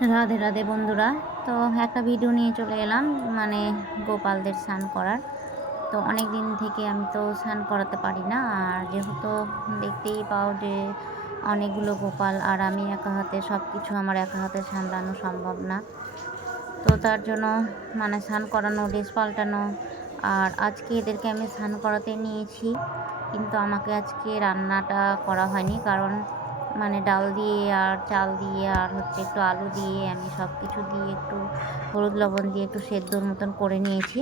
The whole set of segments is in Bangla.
রাধে রাধে বন্ধুরা। তো একটা ভিডিও নিয়ে চলে এলাম, মানে গোপালদের স্নান করার। তো অনেক দিন থেকে আমি তো স্নান করাতে পারি না, আর যেহেতু দেখতেই পাও যে অনেকগুলো গোপাল, আর আমি একা হাতে সব কিছু আমার একা হাতে সামলানো সম্ভব না। তো তার জন্য মানে স্নান করানো, ড্রেস পাল্টানো, আর আজকে এদেরকে আমি স্নান করাতে নিয়েছি, কিন্তু আমাকে আজকে রান্নাটা করা হয়নি, কারণ মানে ডাল দিয়ে আর চাল দিয়ে আর হচ্ছে একটু আলু দিয়ে আমি সব কিছু দিয়ে একটু হলুদ লবণ দিয়ে একটু সেদ্ধর মতন করে নিয়েছি।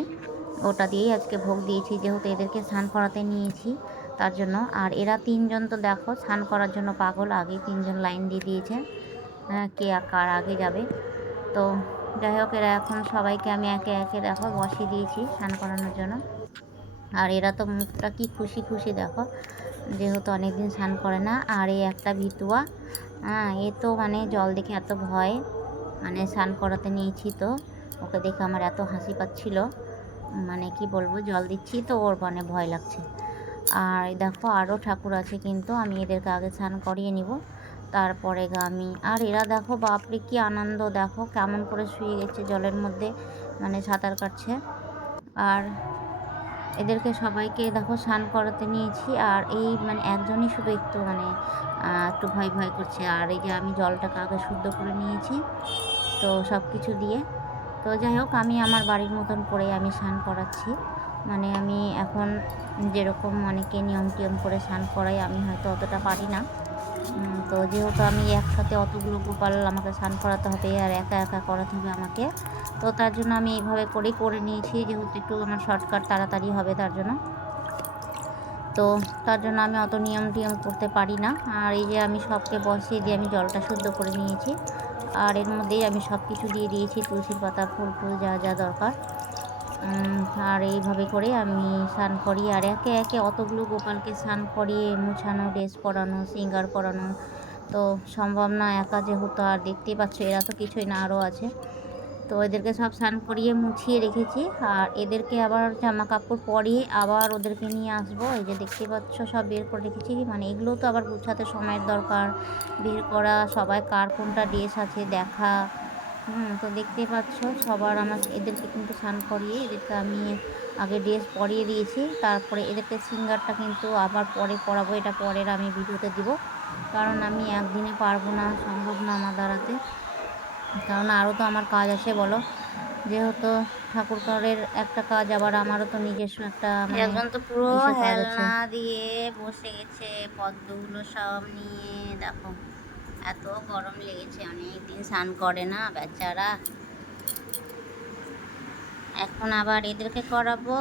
ওটা দিয়েই আজকে ভোগ দিয়েছি, যেহেতু এদেরকে স্নান করাতে নিয়েছি তার জন্য। আর এরা তিনজন তো দেখো স্নান করার জন্য পাগল, আগেই তিনজন লাইন দিয়ে দিয়েছে, কে কার আগে যাবে। তো যাই হোক, এরা এখন সবাইকে আমি একে একে দেখো বসিয়ে দিয়েছি স্নান করানোর জন্য। আর এরা তো মুখটা কি খুশি খুশি দেখো, যেহেতু অনেকদিন স্নান করে না। আর এই একটা ভিতুয়া, এ তো মানে জল দেখে এত ভয়, মানে স্নান করাতে নিয়েছি তো ওকে দেখে আমার এত হাসি পাচ্ছিল, মানে কি বলবো, জল দিচ্ছি তো ওর মানে ভয় লাগছে। আর দেখো আরও ঠাকুর আছে, কিন্তু আমি এদেরকে আগে স্নান করিয়ে নিব, তারপরে আমি। আর এরা দেখো বাপরে কি আনন্দ, দেখো কেমন করে শুয়ে গেছে জলের মধ্যে, মানে সাঁতার কাটছে। আর এদেরকে সবাইকে দেখো স্নান করাতে নিয়েছি, আর এই মানে একজনই শুধু একটু মানে একটু ভয় ভয় করছে। আর এই যে আমি জলটাকে আগে শুদ্ধ করে নিয়েছি তো সব কিছু দিয়ে। তো যাই হোক, আমি আমার বাড়ির মতন করে আমি স্নান করাচ্ছি, মানে আমি এখন যেরকম অনেকে নিয়ম টিয়ম করে স্নান করাই, আমি হয়তো অতটা পারি না। তো যেহেতু আমি একসাথে অতগুলো গোপাল আমাকে স্নান করাতে হবে আর একা একা করাতে হবে আমাকে, তো তার জন্য আমি এইভাবে করেই করে নিয়েছি, যেহেতু একটু আমার শর্টকাট তাড়াতাড়ি হবে তার জন্য। তো তার জন্য আমি অত নিয়ম টিয়ম করতে পারি না। আর এই যে আমি সবকে বসিয়ে দিয়ে আমি জলটা শুদ্ধ করে নিয়েছি, আর এর মধ্যেই আমি সব কিছু দিয়ে দিয়েছি, তুলসীর পাতা, ফুল ফুল যা যা দরকার। আর এইভাবে করে আমি স্নান করি, আর একে একে অতগুলো গোপালকে স্নান করিয়ে মুছানো, ড্রেস পরানো, শৃঙ্গার করানো তো সম্ভব না একা, যেহেতু আর দেখতেই পাচ্ছ এরা তো কিছুই না, আরও আছে। তো এদেরকে সব স্নান করিয়ে মুছিয়ে রেখেছি, আর এদেরকে আবার জামা কাপড় পরিয়ে আবার ওদেরকে নিয়ে আসবো। এই যে দেখতে পাচ্ছ সব বের করে রেখেছি, মানে এগুলো তো আবার গুছাতে সময়ের দরকার, বের করা, সবাই কার কোনটা ড্রেস আছে দেখা। তো দেখতেই পাচ্ছ সবার আমার এদেরকে কিন্তু স্নান করিয়ে এদেরকে আমি আগে ড্রেস পরিয়ে দিয়েছি, তারপরে এদেরকে সিঙ্গারটা কিন্তু আবার পরে পরাবো, এটা পরের আমি ভিডিওতে দিব, কারণ আমি একদিনে পারবো না, সম্ভব না আমার দ্বারাতে, কারণ আরও তো আমার কাজ আছে বলো। যেহেতু ঠাকুর ঘরের একটা কাজ, আবার আমারও তো নিজস্ব একটা মানে একজন তো পুরো কাজ আছে। হেলনা দিয়ে বসে গেছে পদ্মগুলো সব নিয়ে, দেখো এত গরম লেগেছে, অনেক দিন স্নান করে না বেচারা। এখন আবার এদেরকে করাবো,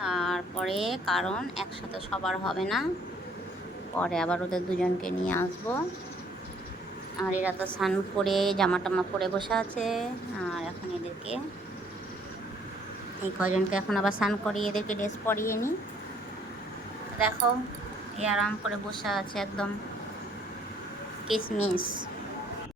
তারপরে কারণ একসাথে সবার হবে না, পরে আবার ওদের দুজনকে নিয়ে আসবো। আর এরা তো স্নান করে জামা টামা পরে বসে আছে, আর এখন এদেরকে এই কজনকে এখন আবার স্নান করিয়ে এদেরকে ড্রেস পরিয়ে নিই। দেখো এই আরাম করে বসে আছে একদম কিসমিস।